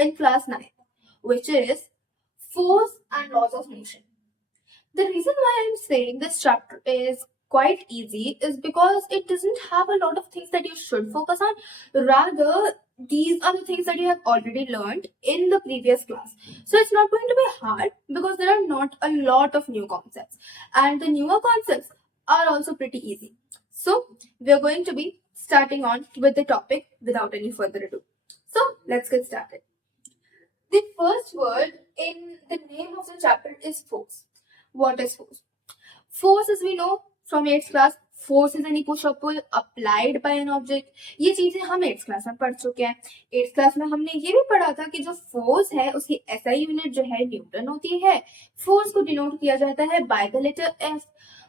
in class 9, which is force and laws of motion. The reason why I'm saying this chapter is quite easy is because it doesn't have a lot of things that you should focus on. Rather, these are the things that you have already learned in the previous class. So it's not going to be hard because there are not a lot of new concepts. And the newer concepts are also pretty easy. So we're going to be starting on with the topic without any further ado. So let's get started. The first word in the name of the chapter is force. What is force? Force, as we know from 8th class, force is any push or pull applied by an object. ये चीजें हम 8th class में पढ़ चुके हैं. 8th class में हमने ये भी पढ़ा था कि जो फोर्स है उसकी SI यूनिट जो है न्यूटन होती है. फोर्स को डिनोट किया जाता है by the letter F.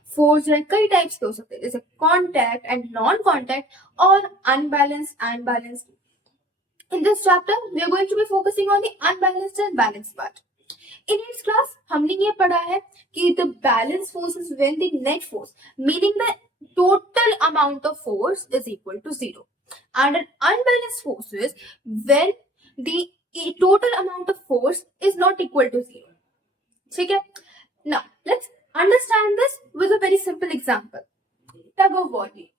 Force जो है कई टाइप्स के हो सकते हैं, जैसे कॉन्टैक्ट एंड नॉन कॉन्टैक्ट और unbalanced and balanced. In this chapter, we are going to be focusing on the unbalanced and balanced part. In its class, हमने ये पढ़ा है कि the balanced force is when the net force, meaning the total amount of force is equal to 0. And an unbalanced force is when the total amount of force is not equal to 0. ठीक है? Now, let's understand this with a very simple example. Tug of war game.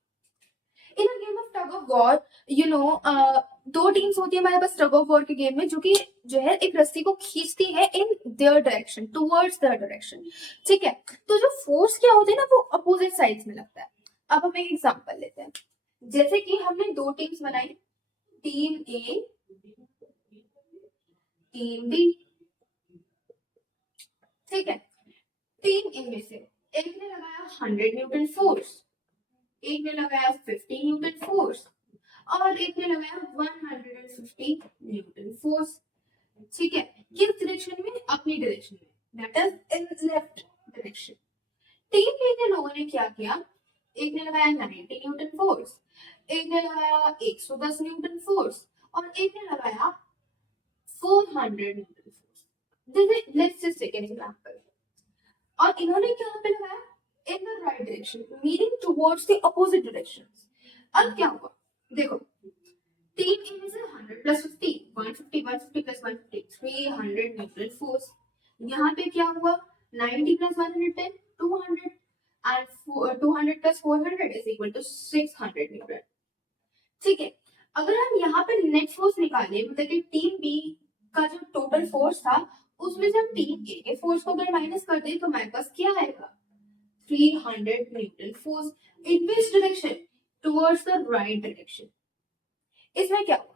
In a game of tug of war, you know, दो teams होती है हमारे पास tug of war के game में, जो कि जो है एक रस्सी को खींचती है in their direction, towards their direction. ठीक है, तो जो फोर्स क्या होते हैं ना वो अपोजिट साइड्स में लगता है. अब हम एक एग्जांपल लेते हैं. जैसे कि हमने दो टीम्स बनाई, टीम ए, टीम बी. ठीक है, टीम ए में से एक ने लगाया 100 न्यूटन फोर्स, एक ने लगाया 50 न्यूटन फोर्स और एक ने लगाया 150 न्यूटन फोर्स. ठीक है, किस डायरेक्शन में? अपनी डायरेक्शन में, that is in left direction. Team B के लोगों ने क्या किया? एक ने लगाया 90 न्यूटन फोर्स, एक ने लगाया 110 न्यूटन फोर्स और एक ने लगाया 400 newton force. Let's just take an example. और इन्होंने क्या पे लगाया? In the right direction, meaning towards the opposite directions. अब क्या हुआ? देखो, टीम ए में से 100 प्लस 50, 150, 150 प्लस 150, 300 न्यूटन फोर्स. यहाँ पे क्या हुआ? 90 plus 110, 200 and 200 plus 400 is equal to 600 newton. ठीक है, अगर हम यहाँ पे नेट फोर्स निकालें, मतलब कि टीम बी का जो टोटल फोर्स था उसमें से हम टीम ए के फोर्स को अगर माइनस कर दें तो हमारे पास क्या आएगा? 300 Newton force. In which direction? Towards the right direction. इसमें क्या हुआ?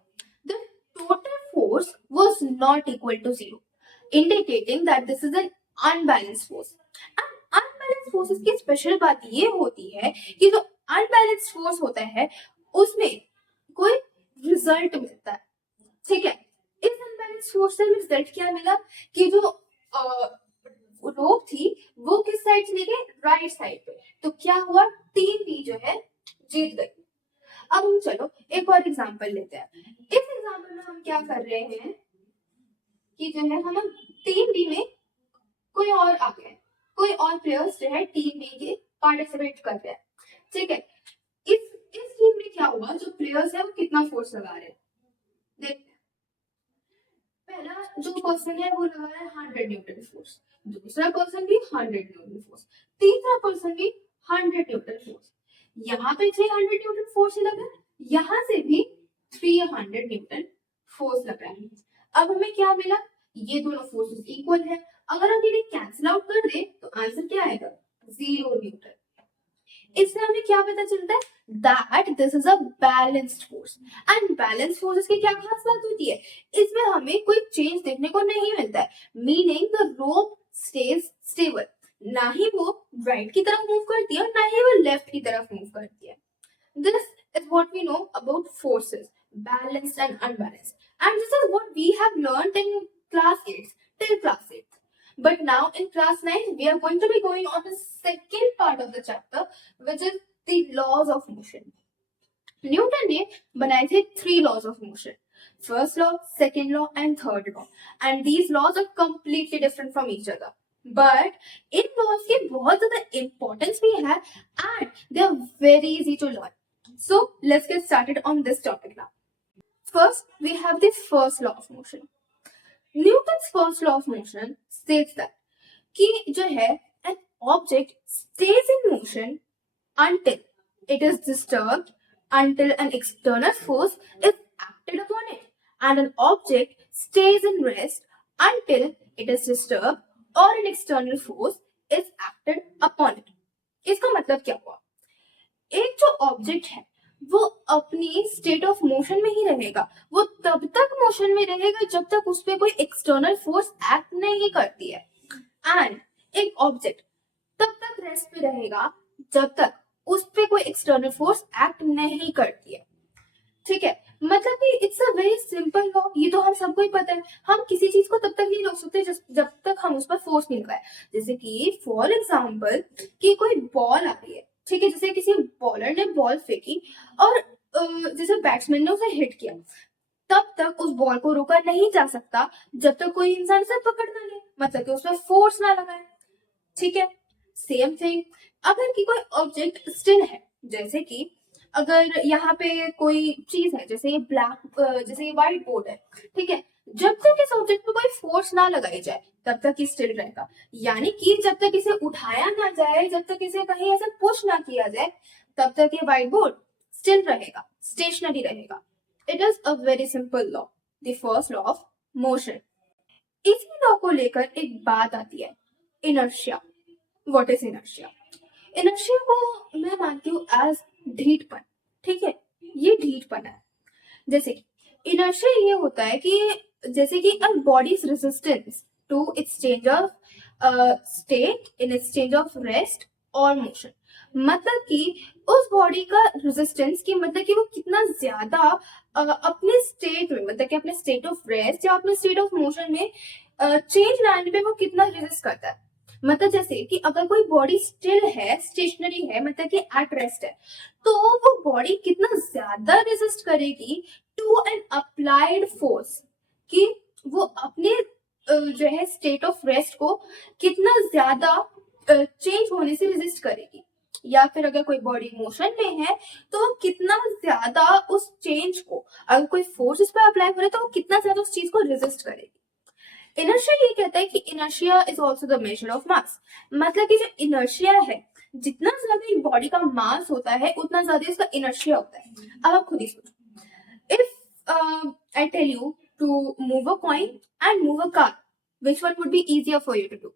The total force was not equal to 0, indicating that this is an unbalanced force. And unbalanced forces की स्पेशल बात ये होती है कि जो unbalanced force होता है उसमें कोई रिजल्ट मिलता है. ठीक है, इस unbalanced force से रिजल्ट क्या मिला कि जो रोप थी वो किस साइड चली गई? राइट साइड पे. तो क्या हुआ? टीम बी जो है जीत गई. अब हम चलो एक और एग्जांपल लेते हैं. इस एग्जांपल में हम क्या कर रहे हैं कि जो है हम टीम बी में कोई और आ गए, कोई और प्लेयर्स जो है टीम बी के पार्टिसिपेट कर रहे हैं. ठीक है, इस टीम में क्या हुआ? जो प्लेयर्स है वो कितना फोर्स लगा रहे हैं देखते हैं. पहला जो पर्सन है वो लगा रहा है 100 न्यूटन फोर्स, दूसरा पर्सन भी 100 न्यूटन फोर्स, तीसरा पर्सन भी 100 न्यूटन फोर्स. यहाँ पे 300 न्यूटन फोर्स लगा, यहाँ से भी 300 न्यूटन फोर्स लगा है. अब हमें क्या मिला? ये दोनों फोर्सेस इक्वल है. अगर हम इन्हें कैंसिल आउट कर दें तो आंसर क्या आएगा? 0 न्यूटन. इससे हमें क्या पता चलता है? That this is a balanced force. And balanced forces की क्या खास बात होती है? इसमें हमें कोई चेंज देखने को नहीं मिलता है, meaning the rope stage stable. ना ही वो राइट की तरफ मूव करती है और ना ही वो लेफ्ट की तरफ मूव करती है. This is what we know about forces, balanced and unbalanced. And this is what we have learned in class 8 till class 8. But now in class 9 we are going to be going on the second part of the chapter, which is the laws of motion. Newton ने बनाए थे 3 laws of motion. First law, second law and third law. And these laws are completely different from each other. But in laws की बहुत ज़्यादा importance भी है and they are very easy to learn. So let's get started on this topic now. First, we have the first law of motion. Newton's first law of motion states that कि जो है an object stays in motion until it is disturbed, until an external force is acted upon it, and an object stays in rest until it is disturbed or an external force is acted upon it. इसका मतलब क्या हुआ? एक जो object है वो अपनी state of motion में ही रहेगा, वो तब तक मोशन में रहेगा जब तक उस पर कोई एक्सटर्नल फोर्स एक्ट नहीं करती है, एंड एक ऑब्जेक्ट तब तक रेस्ट पे रहेगा जब तक उस पे कोई एक्सटर्नल फोर्स एक्ट नहीं करती है। ठीक है, मतलब कि it's a very simple law, ये तो हम सबको ही पता है। हम किसी चीज को तब तक नहीं रोक सकते जब तक हम उस पर फोर्स नहीं लगाए। जैसे कि फॉर एग्जाम्पल कि कोई बॉल आ रही है, ठीक है, जैसे किसी बॉलर ने बॉल फेंकी और जैसे बैट्समैन ने उसे हिट किया, तब तक उस बॉल को रोका नहीं जा सकता जब तक कोई इंसान उसे पकड़ ना ले, मतलब कि उसमें फोर्स ना लगाए। ठीक है, सेम थिंग अगर कि कोई ऑब्जेक्ट स्टिल है, जैसे कि अगर यहाँ पे कोई चीज है, जैसे ये जैसे ये व्हाइट बोर्ड है, ठीक है, जब तक इस ऑब्जेक्ट पे कोई फोर्स ना लगाई जाए तब तक ये स्टिल रहेगा। यानी कि जब तक इसे उठाया ना जाए, जब तक इसे कहीं ऐसे पुश ना किया जाए, तब तक ये व्हाइट बोर्ड स्टिल रहेगा, स्टेशनरी रहेगा। It is a very simple law, the first law of motion. इसी लॉ को लेकर एक बात आती है, inertia. What is inertia? Inertia को मैं मानती हूँ एज ढीठपन। ठीक है, ये ढीठपन है। जैसे इनर्शिया ये होता है कि जैसे कि a body's resistance to its change of state in its change of rest और मोशन। मतलब कि उस बॉडी का रेजिस्टेंस की मतलब कि वो कितना ज्यादा अपने स्टेट में, मतलब कि अपने स्टेट ऑफ रेस्ट या अपने स्टेट ऑफ मोशन में चेंज लाने पे वो कितना रेजिस्ट करता है। मतलब जैसे कि अगर कोई बॉडी स्टिल है, स्टेशनरी है, मतलब कि एट रेस्ट है, तो वो बॉडी कितना ज्यादा रेजिस्ट करेगी टू एन अप्लाइड फोर्स, कि वो अपने जो है स्टेट ऑफ रेस्ट को कितना ज्यादा चेंज होने से रेजिस्ट करेगी। या फिर अगर कोई बॉडी मोशन में है तो वो कितना ज्यादा उस चेंज को, अगर कोई फोर्स उस पर अप्लाई हो रहा है तो वो कितना ज्यादा उस चीज को रेजिस्ट करेगी। इनर्शिया ये कहता है कि inertia is also the measure of mass. मतलब कि जो इनर्शिया है, जितना ज्यादा एक बॉडी का मास होता है उतना ज्यादा इसका इनर्शिया होता है। अब आप खुद ही सोचो, if I tell you to move a coin and move a car, which one would be easier for you to do?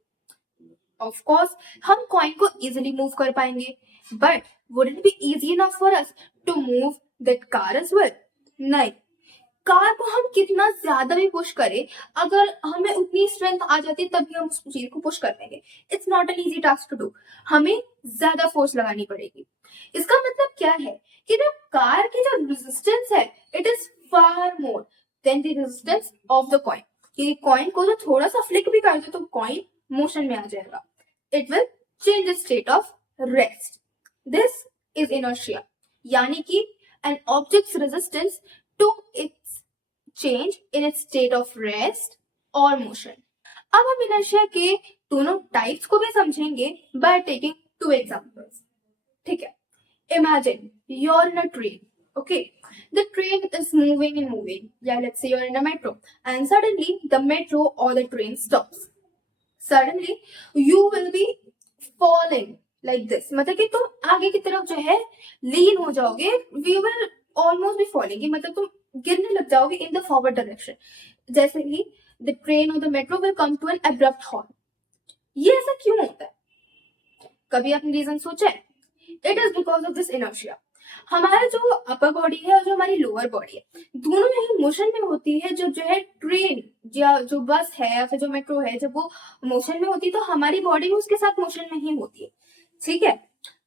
Of course हम कॉइन को इजिली मूव कर पाएंगे, but would it be easy enough for us to move that car as well? नहीं, car को हम कितना ज्यादा भी पुश करें, अगर हमें उतनी स्ट्रेंथ आ जाती है तभी हम उस चीज को पुश कर लेंगे। It's not an easy task to do, हमें ज्यादा फोर्स लगानी पड़ेगी। इसका मतलब क्या है कि जो कार की जो रेजिस्टेंस है, it is far more than the resistance of the coin. कि कॉइन को जो थोड़ा सा फ्लिक भी कर दो तो कॉइन मोशन में आ जाएगा। It will change the state of rest. This is inertia, यानी कि an object's resistance to its change in its state of rest or motion. अब हम इनर्शिया के दोनों टाइप्स को भी समझेंगे by taking two examples. ठीक है, imagine you're in a train. Okay, the train is moving and moving. Yeah, let's say you're in a metro, and suddenly the metro or the train stops. Suddenly you will be falling like this. मतलब कि तुम आगे की तरफ जो है लीन हो जाओगे, we will almost be falling, मतलब तुम गिरने लग जाओगे इन द फॉरवर्ड डायरेक्शन। जैसे ही द ट्रेन और the metro will come to an abrupt halt. ये ऐसा क्यों होता है? कभी आपने रीजन सोचा है? It is because of this inertia. हमारा जो अपर बॉडी है और जो हमारी लोअर बॉडी है, दोनों ही मोशन में होती है। जो है ट्रेन या जो बस है या फिर जो मेट्रो है, जब वो मोशन में होती है तो हमारी बॉडी भी उसके साथ मोशन में ही होती है। ठीक है,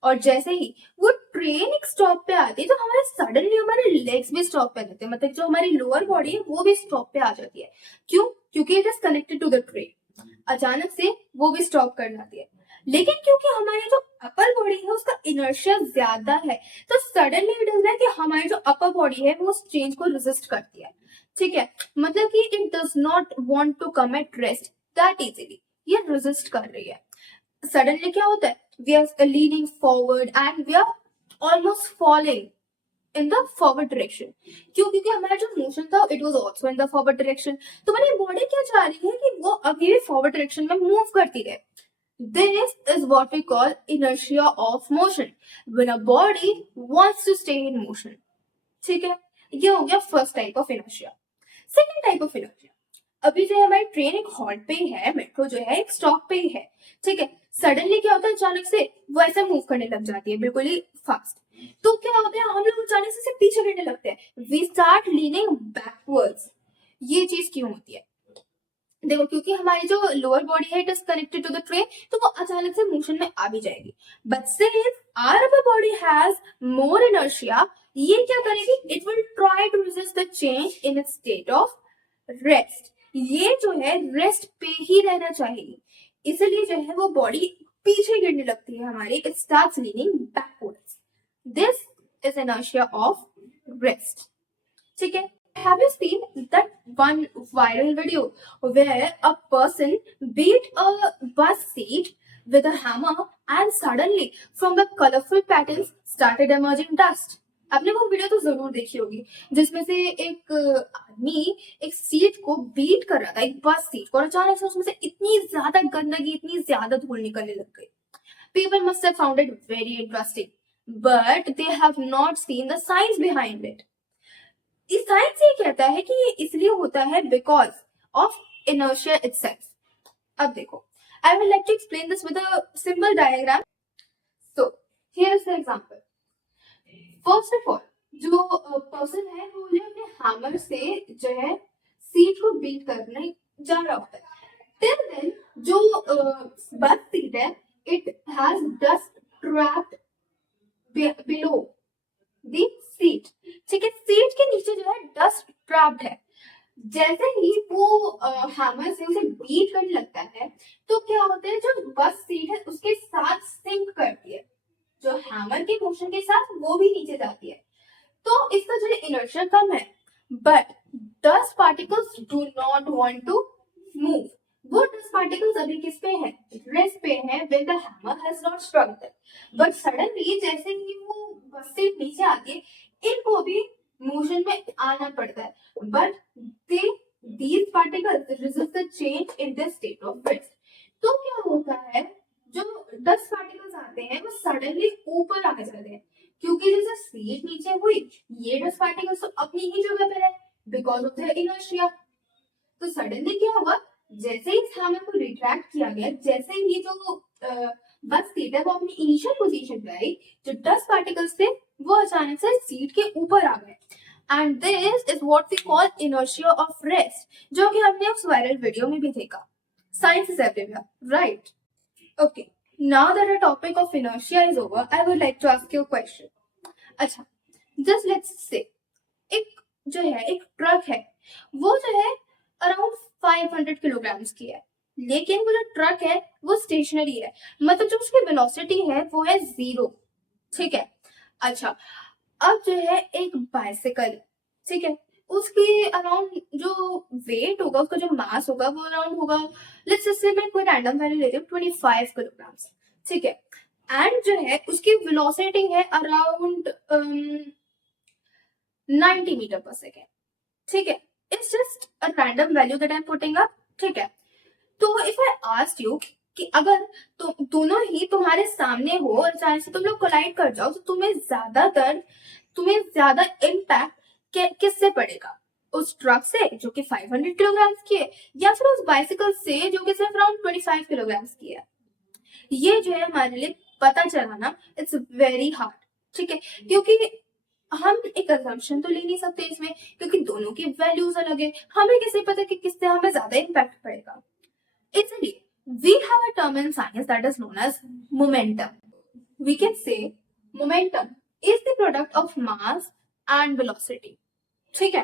और जैसे ही वो ट्रेन एक स्टॉप पे आती है तो हमारे सडनली हमारे लेग्स भी स्टॉप पे जाते हैं, मतलब जो हमारी लोअर बॉडी है वो भी स्टॉप पे आ जाती है। क्यों? क्योंकि it is connected to the train. अचानक से वो भी स्टॉप कर जाती है। लेकिन क्योंकि हमारी जो अपर बॉडी है उसका इनर्शिया ज्यादा है, तो सडनली इट इज लाइक कि हमारी जो अपर बॉडी है वो उस चेंज को रेजिस्ट करती है। ठीक है, मतलब कि it does not want to come at rest that easily, ये रेजिस्ट कर रही है। सडनली क्या होता है? We are leaning forward and we are almost falling in the forward direction. क्यों? क्योंकि हमारा जो मोशन था it was also in the forward direction. तो हमारी बॉडी क्या चाह रही है कि वो अभी भी फॉरवर्ड डायरेक्शन में मूव करती रहे। This is what we call inertia of motion when a body wants to stay in motion. ठीक है, ये हो गया first type of inertia. Second type of inertia, अभी जो है हमारी ट्रेन एक हॉल्ट पे ही है, मेट्रो जो है एक स्टॉप पे ही है, ठीक है। सडनली क्या होता है, अचानक से वो ऐसे मूव करने लग जाती है बिल्कुल ही फास्ट। तो क्या होता है, हम लोग अचानक से पीछे गिरने लगते हैं, वी स्टार्ट लीनिंग बैकवर्ड्स। ये चीज क्यों होती है? देखो, क्योंकि हमारी जो लोअर बॉडी है it is connected to the tray, तो वो अचानक से मोशन में आ भी जाएगी। But since our upper body has more inertia, ये क्या करेगी, it will try to resist the change in its state of rest. ये जो है रेस्ट पे ही रहना चाहिए, इसलिए जो है वो बॉडी पीछे गिरने लगती है हमारी, it starts leaning backwards. This is inertia of rest, ठीक है। Have you seen that one viral video where a person beat a bus seat with a hammer and suddenly from the colorful patterns started emerging dust? आपने वो video तो जरूर देखी होगी, जिसमें से एक आदमी एक सीट को बीट कर रहा था, एक बस सीट को, और अचानक से उसमें से इतनी ज्यादा गंदगी, इतनी ज्यादा धूल निकलने लग गई। People must have found it very interesting, but they have not seen the science behind it. इस साइंस ये कहता है कि ये इसलिए होता है बिकॉज ऑफ इनर्शिया इटसेल्फ। अब देखो, I will like to explain this with a simple diagram. So here is the example. First of all, जो पर्सन है वो जो अपने हैमर से जो है सीट को बीट करने जा रहा होता है। टिल देन जो बस सीट है it has dust trapped below the seat, ठीक है। सीट के नीचे जो है डस्ट ट्रैप्ड है। जैसे ही वो हैमर से उसे बीट करने लगता है, तो क्या होता है, जो बस सीट है उसके साथ सिंक करती है, जो हैमर के मोशन के साथ वो भी नीचे जाती है। तो इसका जो इनर्शिया कम है, but dust particles do not want to move. वो डस्ट पार्टिकल्स अभी किस पे है, रेस्ट पे है, when the hammer has not struck them. But suddenly जैसे ही वो बस सीट नीचे आती है, इनको भी मोशन में आना पड़ता है, but these particles resist the change in their state of rest। तो क्या होता है, जो डस्ट पार्टिकल्स आते हैं वो सडनली ऊपर आ जाते हैं, क्योंकि जैसे सीट नीचे हुई, ये डस्ट पार्टिकल्स तो अपनी ही जगह पर है बिकॉज ऑफ द इनर्शिया। तो सडनली क्या हुआ, जैसे ही इस हैमर को रिट्रैक्ट किया गया, जैसे ही जो बस सीट है वो अपनी इनिशियल पोजीशन पे आई, जो डस्ट पार्टिकल्स थे वो अचानक से सीट के ऊपर आ गए। And this is what we call inertia of rest, जो कि हमने उस वायरल वीडियो में भी देखा। Science is everywhere, right? Okay, now that the topic of inertia is over, I would like to ask you a question. अच्छा, just let's say एक जो है एक ट्रक है, वो जो है अराउंड 500 किलोग्राम्स की है, लेकिन वो जो ट्रक है वो स्टेशनरी है, मतलब जो उसकी वेलोसिटी है वो है 0, ठीक है। अच्छा, अब जो है एक बाइसिकल, ठीक है, उसकी अराउंड जो वेट होगा, उसका जो मास होगा वो अराउंड होगा, लेट्स से मैं कोई रैंडम वैल्यू लेती हूँ, 25 किलोग्राम्स, ठीक है। एंड जो है उसकी वेलोसिटी है अराउंड 90 मीटर पर सेकेंड, ठीक है। It's just a random value that I am putting up, ठीक है। तो इफ आई आस्क यू कि अगर तो दोनों ही तुम्हारे सामने हो और अचानक से तुम लोग कोलाइड कर जाओ, तो तुम्हें ज्यादा इम्पैक्ट किससे पड़ेगा, उस ट्रक से जो कि 500 किलोग्राम की है, या फिर उस बाइसिकल से जो कि सिर्फ अराउंड 25 किलोग्राम की है? ये जो है हमारे लिए पता चलाना इट्स वेरी हार्ड, ठीक है, क्योंकि हम एक असम्पशन तो ले नहीं सकते इसमें, क्योंकि दोनों की वैल्यूज अलग है, हमें कैसे पता कि किससे हमें ज्यादा इम्पैक्ट पड़ेगा। इसलिए we have a term in science that is known as momentum. We can say momentum is the product of mass and velocity. ठीक है,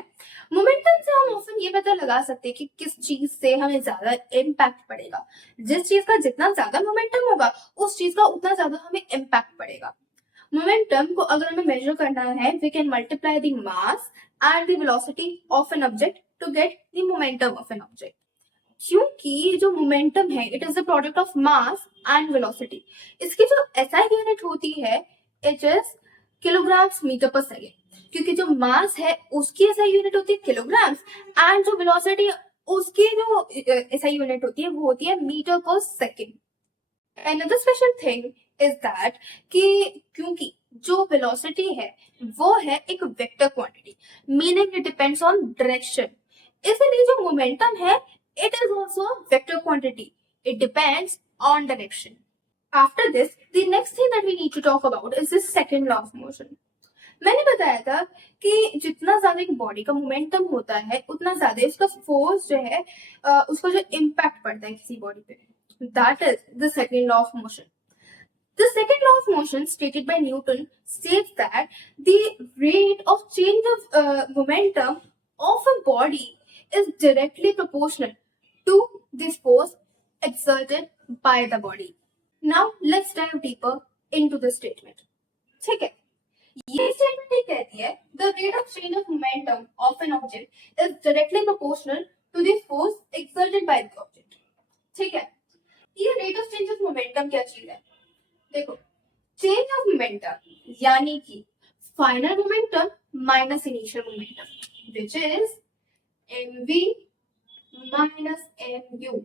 मोमेंटम से हम ऑफन ये पता लगा सकते हैं कि किस चीज से हमें ज्यादा इम्पैक्ट पड़ेगा। जिस चीज का जितना ज्यादा मोमेंटम होगा, उस चीज का उतना ज्यादा हमें इम्पैक्ट पड़ेगा। मोमेंटम को अगर हमें मेजर करना है, we can multiply the mass and the velocity of an object to get the momentum of an object। क्योंकि जो मोमेंटम है it is the product of mass and velocity. इसकी जो एसआई यूनिट होती है इट इज किलोग्राम्स मीटर पर second. क्योंकि जो मास है उसकी एसआई यूनिट होती है किलोग्राम्स एंड जो वेलोसिटी है उसकी जो एसआई यूनिट होती है वो होती है मीटर पर second. Another special thing is that कि क्योंकि जो velocity है वो है एक vector quantity meaning it depends on direction, इसलिए जो मोमेंटम है it is also vector quantity, it depends on direction. After this the next thing that we need to talk about is the second law of motion. मैंने बताया था कि जितना ज्यादा एक बॉडी का मोमेंटम होता है उतना ज्यादा उसका फोर्स जो है उसका जो इम्पैक्ट पड़ता है किसी बॉडी पे, that is the second law of motion. The second law of motion stated by Newton states that the rate of change of momentum of a body is directly proportional to this force exerted by the body. Now let's dive deeper into the statement. ठीक है, ये statement ये कहती है the rate of change of momentum of an object is directly proportional to the force exerted by the object. ठीक है, ये rate of change of momentum क्या चीज है? देखो, चेंज ऑफ मोमेंटम यानी कि final momentum minus initial momentum which is mv minus mu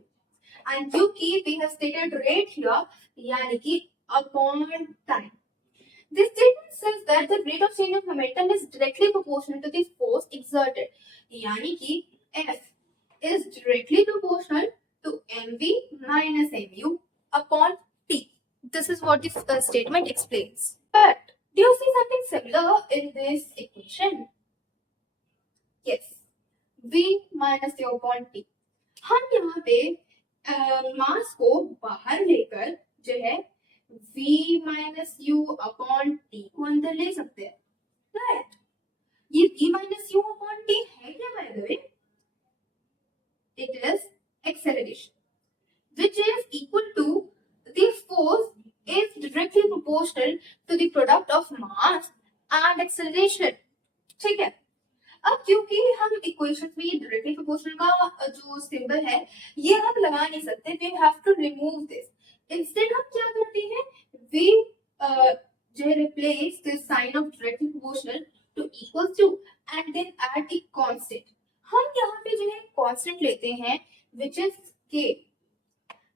and क्योंकि we have stated rate here यानी कि upon time. This statement says that the rate of change of momentum is directly proportional to the force exerted यानी कि F is directly proportional to mv minus mu upon t. This is what this statement explains. But do you see something similar in this equation? Yes, v minus u upon t. हम यहाँ पे मास को बाहर लेकर जो है v minus u upon t को अंदर ले सकते हैं, राइट? ये v minus u upon t है क्या by the way? It is acceleration, which is equal to the force is directly proportional to the product of mass and acceleration. ठीक है, अब क्योंकि हम इक्वेशन में ये डायरेक्टली प्रोपोर्शनल का जो सिंबल है ये हम लगा नहीं सकते, we have to remove this. Instead हम क्या करते हैं, वी जो है replace this sign of directly proportional to equals to and then add a constant. हम यहाँ पे जो है कांस्टेंट लेते हैं which is k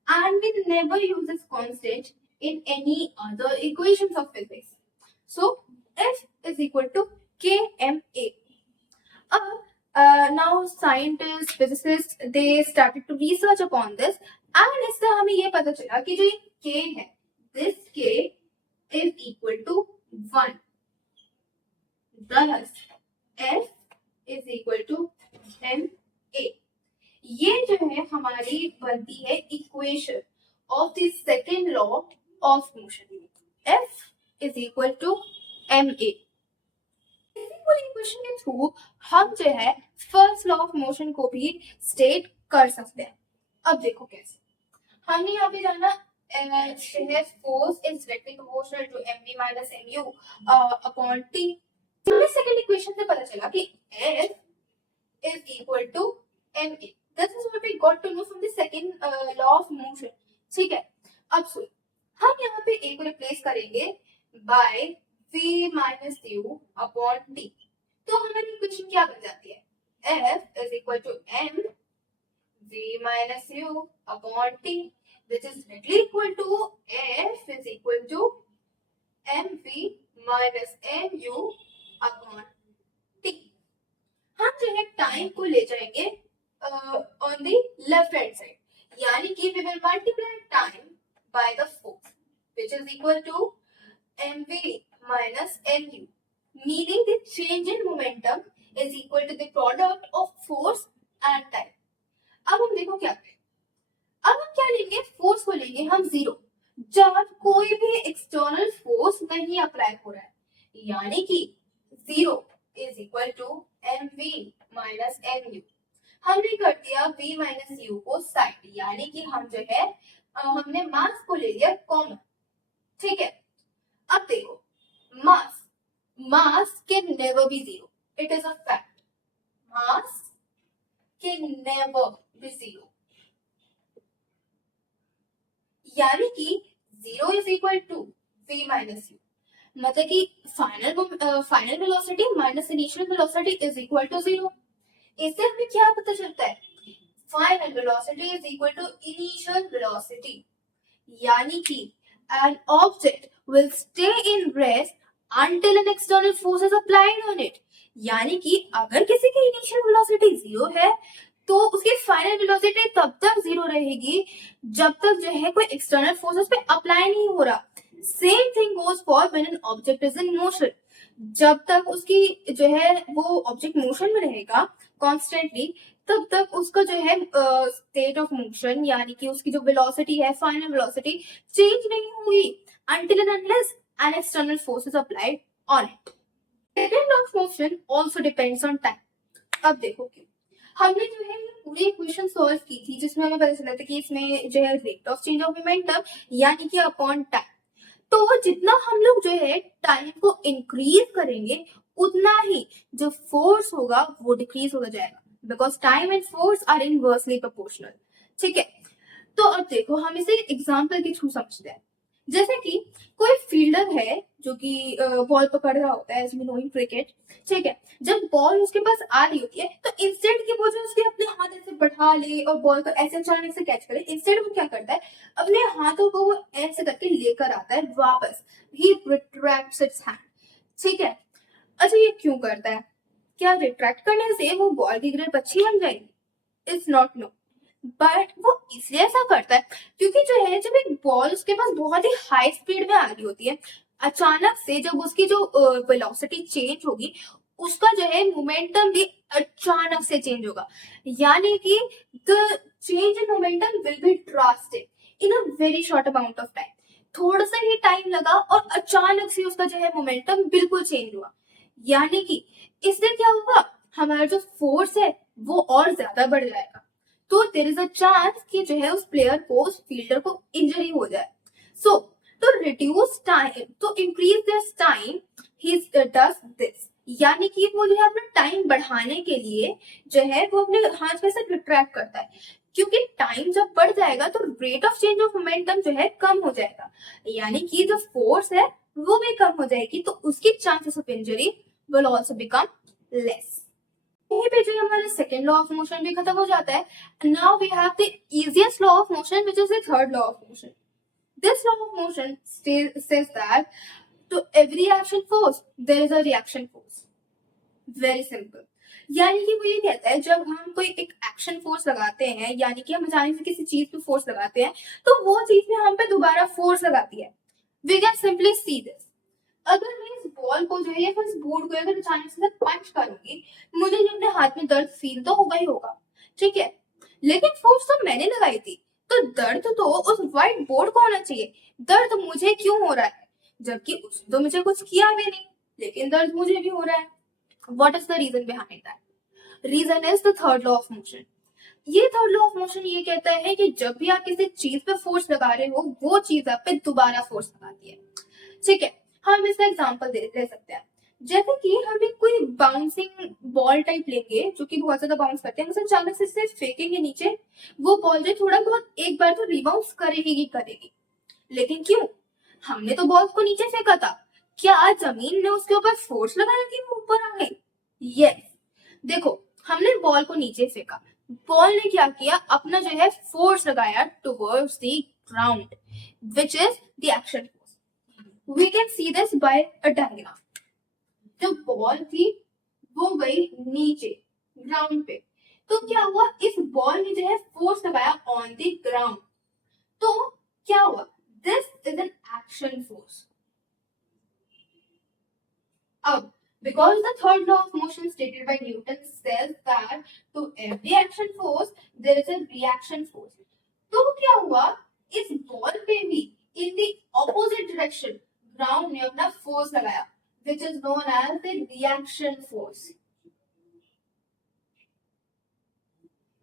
and we never use this constant in any other equations of physics. So F is equal to kma. Now scientists, physicists, they started to research upon this and इससे हमें ये पता चला कि जो ये k है, this k is equal to 1. Thus F is equal to ma. ये जो है हमारी बनती है equation of the second law of motion, F is equal to ma. Equation के थ्रू हम जो है फर्स्ट लॉ ऑफ मोशन को भी स्टेट कर सकते हैं। अब देखो कैसे, हमने यहाँ पे जाना force is directly proportional to mv minus mu upon t। Second equation से पता चला कि F is equal to ma. This is what we got to know from the second law of motion. ठीक है, अब सुन, हम यहाँ पे a को रिप्लेस करेंगे by v minus u upon t, तो हमारी इक्वेशन क्या बन जाती है, F is equal to m v minus u upon t which is directly equal to F is equal to mv minus mu upon t। हम जो है time को ले जाएंगे on the left hand side, यानी कि we will multiply time by the force which is equal to mv minus mu, meaning the change in momentum is equal to the product of force and time. अब हम देखो क्या करें, अब हम क्या लेंगे, फोर्स को लेंगे हम 0 जब कोई भी एक्सटर्नल फोर्स नहीं अप्लाई हो रहा है, यानी कि 0 is equal to mv minus mu। हमने कर दिया v minus u को साइड, यानी कि हम जो है हमने मास को ले लिया कॉमन। ठीक है, अब देखो मास can never be 0, it is a fact, mass can never be 0, यानी कि 0 is equal to v minus u मतलब कि final velocity minus initial velocity is equal to 0। इससे हमें क्या पता चलता है? Final velocity is equal to initial velocity, यानी कि an object will stay in rest until an external force is applied on it। यानी कि अगर किसी की इनिशियल वेलोसिटी 0 है तो उसकी फाइनल वेलोसिटी तब तक 0 रहेगी जब तक जो है कोई एक्सटर्नल फोर्स उस पर अप्लाई नहीं हो रहा। Same thing goes for when an object is in motion. जब तक उसकी जो है वो ऑब्जेक्ट मोशन में रहेगा कॉन्स्टेंटली, तब तक उसका जो है स्टेट ऑफ मोशन यानी कि उसकी जो वेलोसिटी है फाइनल वेलोसिटी चेंज नहीं हुई until and unless an external force is applied on it। Second law of motion also depends on time। अब देखो कि हमने जो है ये पूरी इक्वेशन सॉल्व की थी जिसमें हमें पता चला था कि इसमें जो है rate of change of momentum यानी कि अपॉन टाइम। तो जितना हम लोग जो है टाइम को इंक्रीज करेंगे उतना ही जो फोर्स होगा वो डिक्रीज होता जाएगा, because time and force are inversely proportional. ठीक है, तो अब देखो हम इसे एग्जाम्पल के थ्रू समझते हैं। जैसे कि कोई फील्डर है जो कि बॉल पकड़ रहा होता है, as we know in cricket. ठीक है, जब बॉल उसके पास आ रही होती है तो इंस्टेंट की वो जो उसके अपने हाथ ऐसे बढ़ा ले और बॉल को ऐसे अचानक से कैच करे, इंस्टेंट वो क्या करता है अपने हाथों को वो ऐसे करके लेकर आता है वापस। ही रिट्रैक्ट्स इट्स हैंड। ठीक है, अच्छा ये क्यों करता है? क्या रिट्रैक्ट करने से वो बॉल की ग्रिप अच्छी बन जाएगी? इट्स नॉट नो, बट वो इसलिए ऐसा करता है क्योंकि जो है जब एक बॉल उसके पास बहुत ही हाई स्पीड में आ रही होती है, अचानक से जब उसकी जो वेलोसिटी चेंज होगी उसका जो है मोमेंटम भी अचानक से चेंज होगा। यानी कि the change in momentum will be drastic in a very short amount of time. थोड़ा सा ही टाइम लगा और अचानक से उसका जो है मोमेंटम बिल्कुल चेंज हुआ। यानी कि इससे क्या होगा, हमारा जो फोर्स है वो और ज्यादा बढ़ जाएगा। तो देर इज अ चांस कि जो है उस प्लेयर को, उस फील्डर को इंजरी हो जाए। So to reduce time, to increase this time, he does this. यानी कि वो जो है अपना टाइम बढ़ाने के लिए जो है वो अपने हाथ में से रिट्रैक्ट करता है, क्योंकि टाइम जब बढ़ जाएगा तो rate of change of momentum जो है कम हो जाएगा, यानी कि जो फोर्स है वो भी कम हो जाएगी, तो उसकी chances of injury will also become less. यहीं पे जो हमारा सेकेंड लॉ ऑफ मोशन भी खत्म हो जाता है। Now we have the easiest law of motion which is the third law of motion. This law of motion says that to every action force there is a reaction force। Very simple, यानी कि वो ये कहता है जब हम कोई एक एक्शन फोर्स लगाते हैं, यानी कि हम अचानक से किसी चीज पे फोर्स लगाते हैं तो वो चीज में हम पे दोबारा फोर्स लगाती है। We can simply see this. अगर मैं इस बॉल को जो है या फिर इस बोर्ड को अगर अचानक से पंच करूंगी, मुझे जो अपने हाथ में दर्द फील तो होगा ही होगा। ठीक है, लेकिन फोर्स तो मैंने लगाई थी, तो दर्द तो उस व्हाइट बोर्ड को होना चाहिए। दर्द मुझे क्यों हो रहा है जबकि उसने तो मुझे कुछ किया भी नहीं, लेकिन दर्द मुझे भी हो रहा है। What is the reason behind that? Reason is the third law of motion। ये थर्ड लॉ ऑफ मोशन ये कहता है कि जब भी आप किसी चीज पे फोर्स लगा रहे हो वो चीज आप पे दोबारा फोर्स लगाती है। ठीक है, हम इसका एग्जांपल ले सकते हैं। जैसे कि हम एक कोई बाउंसिंग बॉल टाइप लेंगे जो कि बहुत ज्यादा बाउंस करते हैं, हम अचानक से इसे फेंकेंगे नीचे, वो बॉल जो थोड़ा बहुत एक बार तो रिबाउंस करेगी ही करेगी, लेकिन क्यों? हमने तो बॉल को नीचे फेंका था, क्या जमीन ने उसके ऊपर फोर्स लगाया कि वो ऊपर आ गई? यस, देखो हमने बॉल को नीचे फेंका, बॉल ने क्या किया, अपना जो है फोर्स लगाया towards the ground which is the action force. We can see this by a diagram. जो बॉल थी वो गई नीचे ग्राउंड पे, तो क्या हुआ, इस बॉल ने जो है फोर्स लगाया ऑन द ग्राउंड, तो क्या हुआ, this is an action force. अब because the third law of motion stated by Newton says that to every action force there is a reaction force। तो क्या हुआ, इस बॉल पे भी in the opposite direction ground ने अपना force लगाया which is known as the reaction force।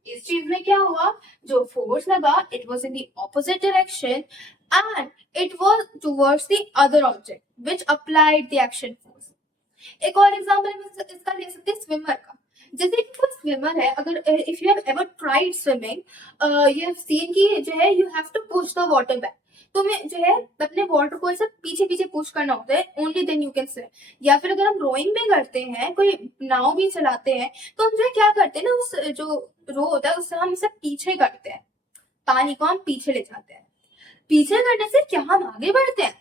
इस चीज में क्या हुआ, जो फोर्स लगा it was in the opposite direction and it was towards the other object which applied the action force। एक और एग्जांपल इसका ले सकते हैं स्विमर का। जैसे कोई स्विमर है, अगर if you have ever tried swimming, you have seen कि जो है you have to push the water back, तुम्हें जो है अपने वाटर को ऐसे पीछे पीछे पुश करना होता है, only then you can swim. या फिर अगर हम रोइंग भी करते हैं, कोई नाव भी चलाते हैं, तो हम जो है क्या करते हैं ना, उस जो रो होता है उससे हम इसे पीछे करते हैं, पानी को हम पीछे ले जाते हैं। पीछे करने से क्या हम आगे बढ़ते हैं?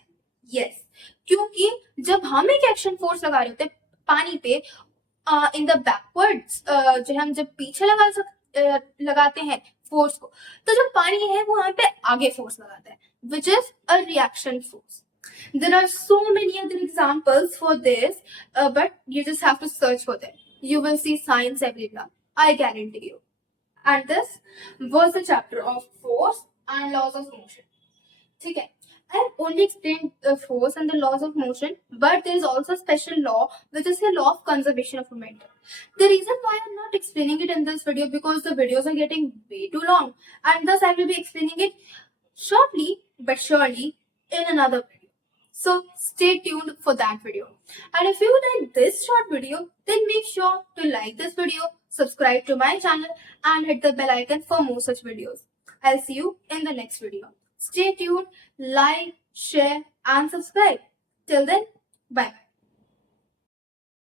यस, क्योंकि जब हम एक एक्शन फोर्स लगा रहे होते हैं पानी पे इन द बैकवर्ड्स, जो हम जब पीछे लगाते हैं फोर्स को, तो जो पानी है वो वहां पे आगे फोर्स लगाता है, which is a reaction force. There are so many other examples for this, but you just have to search for them. You will see science everywhere, I guarantee you. And this was the chapter of force and laws of motion. ठीक है, I have only explained the force and the laws of motion, but there is also a special law, which is the law of conservation of momentum. The reason why I'm not explaining it in this video because the videos are getting way too long, and thus I will be explaining it shortly but surely in another video. So stay tuned for that video. And if you like this short video, then make sure to like this video, subscribe to my channel, and hit the bell icon for more such videos. I'll see you in the next video. Stay tuned, like, share, and subscribe. Till then, bye.